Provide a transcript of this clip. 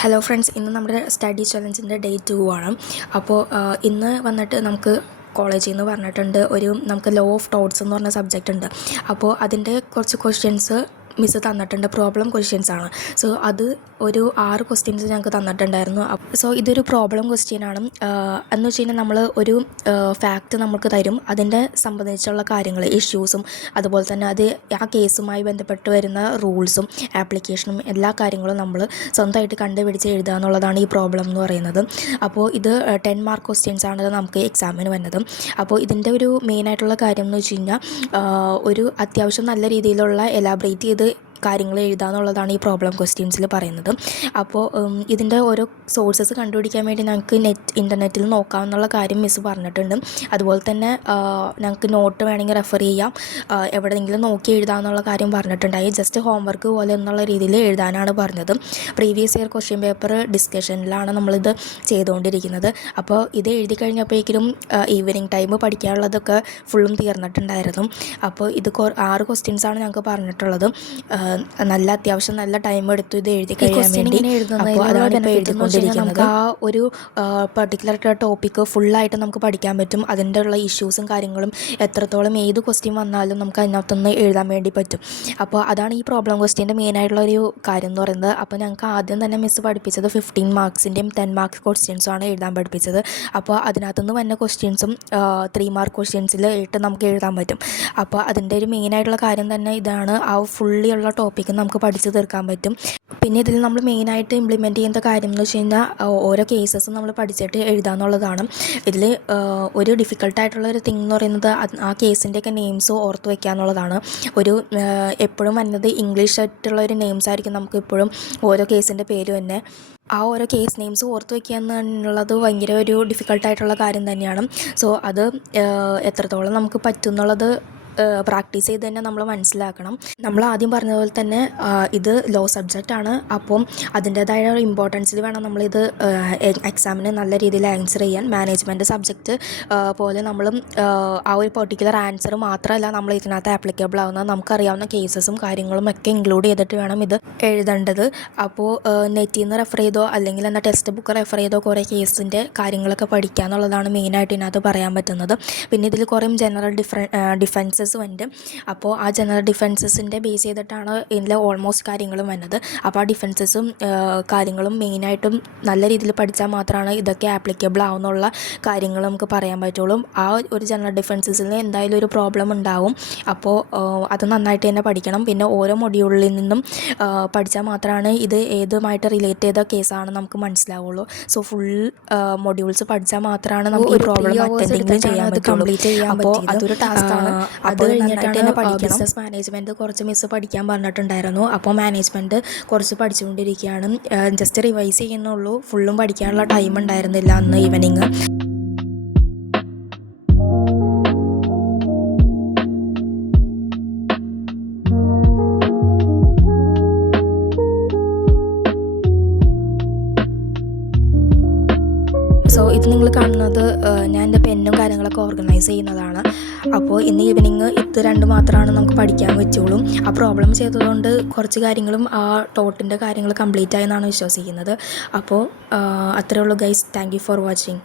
Hello friends, ഇന്ന് നമ്മുടെ study ചലഞ്ചിൻ്റെ day 2 ആണ്. അപ്പോൾ ഇന്ന് വന്നിട്ട് നമുക്ക് കോളേജിൽ നിന്ന് പറഞ്ഞിട്ടുണ്ട് നമുക്ക് ലോ ഓഫ് തോട്ട്സ് എന്ന് പറഞ്ഞ സബ്ജക്റ്റ് ഉണ്ട്. അപ്പോൾ അതിൻ്റെ കുറച്ച് ക്വസ്റ്റ്യൻസ് മിസ്സ് തന്നിട്ടുണ്ട്, പ്രോബ്ലം ക്വസ്റ്റ്യൻസ് ആണ്. സോ അത് ഒരു 6 ക്വസ്റ്റ്യൻസ് ഞങ്ങൾക്ക് തന്നിട്ടുണ്ടായിരുന്നു. സോ ഇതൊരു പ്രോബ്ലം ക്വസ്റ്റ്യൻ ആണ്. എന്ന് വെച്ച് കഴിഞ്ഞാൽ നമ്മൾ ഒരു ഫാക്റ്റ് നമുക്ക് തരും, അതിൻ്റെ സംബന്ധിച്ചുള്ള കാര്യങ്ങൾ, ഇഷ്യൂസും അതുപോലെ തന്നെ അത് ആ കേസുമായി ബന്ധപ്പെട്ട് വരുന്ന റൂൾസും ആപ്ലിക്കേഷനും എല്ലാ കാര്യങ്ങളും നമ്മൾ സ്വന്തമായിട്ട് കണ്ടുപിടിച്ച് എഴുതുക എന്നുള്ളതാണ് ഈ പ്രോബ്ലം എന്ന് പറയുന്നത്. അപ്പോൾ ഇത് 10 മാർക്ക് ക്വസ്റ്റ്യൻസ് ആണ് നമുക്ക് എക്സാമിന് വന്നത്. അപ്പോൾ ഇതിൻ്റെ ഒരു മെയിനായിട്ടുള്ള കാര്യം എന്ന് വെച്ച് കഴിഞ്ഞാൽ ഒരു അത്യാവശ്യം നല്ല രീതിയിലുള്ള എലാബറേറ്റ് ചെയ്ത് കാര്യങ്ങൾ എഴുതുക എന്നുള്ളതാണ് ഈ പ്രോബ്ലം ക്വസ്റ്റ്യൻസിൽ പറയുന്നത്. അപ്പോൾ ഇതിൻ്റെ ഓരോ സോഴ്സസ് കണ്ടുപിടിക്കാൻ വേണ്ടി ഞങ്ങൾക്ക് ഇൻ്റർനെറ്റിൽ നോക്കാമെന്നുള്ള കാര്യം മിസ്സ് പറഞ്ഞിട്ടുണ്ട്. അതുപോലെ തന്നെ ഞങ്ങൾക്ക് നോട്ട് വേണമെങ്കിൽ റെഫർ ചെയ്യാം, എവിടെയെങ്കിലും നോക്കി എഴുതാമെന്നുള്ള കാര്യം പറഞ്ഞിട്ടുണ്ടായി. ജസ്റ്റ് ഹോംവർക്ക് പോലെ എന്നുള്ള രീതിയിൽ എഴുതാനാണ് പറഞ്ഞത്. പ്രീവിയസ് ഇയർ ക്വസ്റ്റ്യൻ പേപ്പർ ഡിസ്കഷനിലാണ് നമ്മളിത് ചെയ്തുകൊണ്ടിരിക്കുന്നത്. അപ്പോൾ ഇത് എഴുതി കഴിഞ്ഞപ്പോഴേക്കും ഈവനിങ് ടൈം പഠിക്കാനുള്ളതൊക്കെ ഫുള്ളും തീർന്നിട്ടുണ്ടായിരുന്നു. അപ്പോൾ ഇത് 6 ക്വസ്റ്റ്യൻസാണ് ഞങ്ങൾക്ക് പറഞ്ഞിട്ടുള്ളത്. നല്ല അത്യാവശ്യം നല്ല ടൈം എടുത്തു ഇത് എഴുതി കഴിയാൻ വേണ്ടി. അപ്പോൾ അതാണ് ഇപ്പോൾ എഴുതിക്കൊണ്ടിരിക്കുന്നത്. നമുക്ക് ആ ഒരു പർട്ടിക്കുലർ ടോപ്പിക്ക് ഫുള്ളായിട്ട് നമുക്ക് പഠിക്കാൻ പറ്റും. അതിൻ്റെ ഉള്ള ഇഷ്യൂസും കാര്യങ്ങളും എത്രത്തോളം ഏത് ക്വസ്റ്റ്യൻ വന്നാലും നമുക്ക് അതിനകത്തുനിന്ന് എഴുതാൻ വേണ്ടി പറ്റും. അപ്പോൾ അതാണ് ഈ പ്രോബ്ലം ക്വസ്റ്റ്യൻ്റെ മെയിനായിട്ടുള്ള ഒരു കാര്യം എന്ന് പറയുന്നത്. അപ്പോൾ ഞങ്ങൾക്ക് ആദ്യം തന്നെ മിസ്സ് പഠിപ്പിച്ചത് 15 മാർക്സിൻ്റെയും 10 മാർക്ക് ക്വസ്റ്റ്യൻസുമാണ് എഴുതാൻ പഠിപ്പിച്ചത്. അപ്പോൾ അതിനകത്തുനിന്ന് വന്ന ക്വസ്റ്റ്യൻസും 3 മാർക്ക് ക്വസ്റ്റ്യൻസിൽ ഇട്ട് നമുക്ക് എഴുതാൻ പറ്റും. അപ്പോൾ അതിൻ്റെ ഒരു മെയിനായിട്ടുള്ള കാര്യം തന്നെ ഇതാണ്, ആ ഫുള്ളിയുള്ള ടോപ്പിക്ക് നമുക്ക് പഠിച്ചു തീർക്കാൻ പറ്റും. പിന്നെ ഇതിൽ നമ്മൾ മെയിനായിട്ട് ഇംപ്ലിമെൻറ്റ് ചെയ്യുന്ന കാര്യം എന്ന് വെച്ച് കഴിഞ്ഞാൽ ഓരോ കേസസും നമ്മൾ പഠിച്ചിട്ട് എഴുതുക എന്നുള്ളതാണ്. ഇതിൽ ഒരു ഡിഫിക്കൽട്ടായിട്ടുള്ള ഒരു തിങ് എന്ന് പറയുന്നത് ആ കേസിൻ്റെയൊക്കെ നെയിംസ് ഓർത്ത് വയ്ക്കുക എന്നുള്ളതാണ്. എപ്പോഴും വരുന്നത് ഇംഗ്ലീഷ് ആയിട്ടുള്ള ഒരു നെയിംസ് ആയിരിക്കും നമുക്ക് എപ്പോഴും ഓരോ കേസിൻ്റെ പേര് തന്നെ. ആ ഓരോ കേസ് നെയിംസ് ഓർത്ത് വയ്ക്കുക എന്നുള്ളത് ഭയങ്കര ഒരു ഡിഫിക്കൽട്ടായിട്ടുള്ള കാര്യം തന്നെയാണ്. സോ അത് എത്രത്തോളം നമുക്ക് പറ്റും എന്നുള്ളത് പ്രാക്ടീസ് ചെയ്ത് തന്നെ നമ്മൾ മനസ്സിലാക്കണം. നമ്മൾ ആദ്യം പറഞ്ഞതുപോലെ തന്നെ ഇത് ലോ സബ്ജക്റ്റാണ്. അപ്പം അതിൻ്റേതായ ഇമ്പോർട്ടൻസിൽ വേണം നമ്മളിത് എക്സാമിന് നല്ല രീതിയിൽ ആൻസർ ചെയ്യാൻ. മാനേജ്മെൻറ്റ് സബ്ജക്റ്റ് പോലെ നമ്മളും ആ ഒരു പെർട്ടിക്കുലർ ആൻസർ മാത്രമല്ല നമ്മൾ ഇതിനകത്ത് ആപ്ലിക്കബിൾ ആവുന്ന നമുക്കറിയാവുന്ന കേസസും കാര്യങ്ങളും ഒക്കെ ഇൻക്ലൂഡ് ചെയ്തിട്ട് വേണം ഇത് എഴുതേണ്ടത്. അപ്പോൾ നെറ്റിൽ നിന്ന് റെഫർ ചെയ്തോ അല്ലെങ്കിൽ എന്നാൽ ടെക്സ്റ്റ് ബുക്ക് റെഫർ ചെയ്തോ കുറേ കേസിൻ്റെ കാര്യങ്ങളൊക്കെ പഠിക്കുക എന്നുള്ളതാണ് മെയിനായിട്ട് ഇതിനകത്ത് പറയാൻ പറ്റുന്നത്. പിന്നെ ഇതിൽ കുറേ ജനറൽ ഡിഫൻസസ് ഉണ്ട്. അപ്പോൾ ആ ജനറൽ ഡിഫൻസസിൻ്റെ ബേസ് ചെയ്തിട്ടാണ് ഇതിലെ ഓൾമോസ്റ്റ് കാര്യങ്ങളും വന്നത്. അപ്പോൾ ആ ഡിഫൻസസും കാര്യങ്ങളും മെയിനായിട്ടും നല്ല രീതിയിൽ പഠിച്ചാൽ മാത്രമാണ് ഇതൊക്കെ ആപ്ലിക്കബിൾ ആവുന്നുള്ള കാര്യങ്ങൾ നമുക്ക് പറയാൻ പറ്റുള്ളൂ. ആ ഒരു ജനറൽ ഡിഫൻസസിൽ എന്തായാലും ഒരു പ്രോബ്ലം ഉണ്ടാവും. അപ്പോൾ അത് നന്നായിട്ട് തന്നെ പഠിക്കണം. പിന്നെ ഓരോ മൊഡ്യൂളിൽ നിന്നും പഠിച്ചാൽ മാത്രമാണ് ഇത് ഏതുമായിട്ട് റിലേറ്റ് ചെയ്ത കേസാണ് നമുക്ക് മനസ്സിലാവുള്ളൂ. സോ ഫുൾ മൊഡ്യൂൾസ് പഠിച്ചാൽ മാത്രമാണ് നമുക്ക് ഈ പ്രോബ്ലം അറ്റൻഡിങ് ചെയ്യാൻ പറ്റുള്ളൂ. അപ്പോൾ അതൊരു ടാസ്ക്കാണ്. അത് കഴിഞ്ഞിട്ടാണ് ബിസിനസ് മാനേജ്മെൻറ്റ് കുറച്ച് മിസ്സ് പഠിക്കാൻ പറഞ്ഞിട്ടുണ്ടായിരുന്നു. അപ്പോൾ മാനേജ്മെൻറ്റ് കുറച്ച് പഠിച്ചുകൊണ്ടിരിക്കുകയാണ്. ജസ്റ്റ് റിവൈസ് ചെയ്യുന്നുള്ളൂ, ഫുള്ളും പഠിക്കാനുള്ള ടൈം ഉണ്ടായിരുന്നില്ല അന്ന് ഈവനിങ്. സോ ഇത് നിങ്ങൾ കാണുന്നത് ഞാൻ എൻ്റെ പെന്നും കാര്യങ്ങളൊക്കെ ഓർഗനൈസ് ചെയ്യുന്നതാണ്. അപ്പോൾ ഇന്ന് ഈവനിങ് ഇത് 2 മാത്രമാണ് നമുക്ക് പഠിക്കാൻ പറ്റുള്ളൂ. ആ പ്രോബ്ലം ചെയ്തതുകൊണ്ട് കുറച്ച് കാര്യങ്ങളും ആ ടോട്ടിൻ്റെ കാര്യങ്ങൾ കംപ്ലീറ്റ് ആയെന്നാണ് വിശ്വസിക്കുന്നത്. അപ്പോൾ അത്രയേ ഉള്ളൂ guys. Thank you for watching.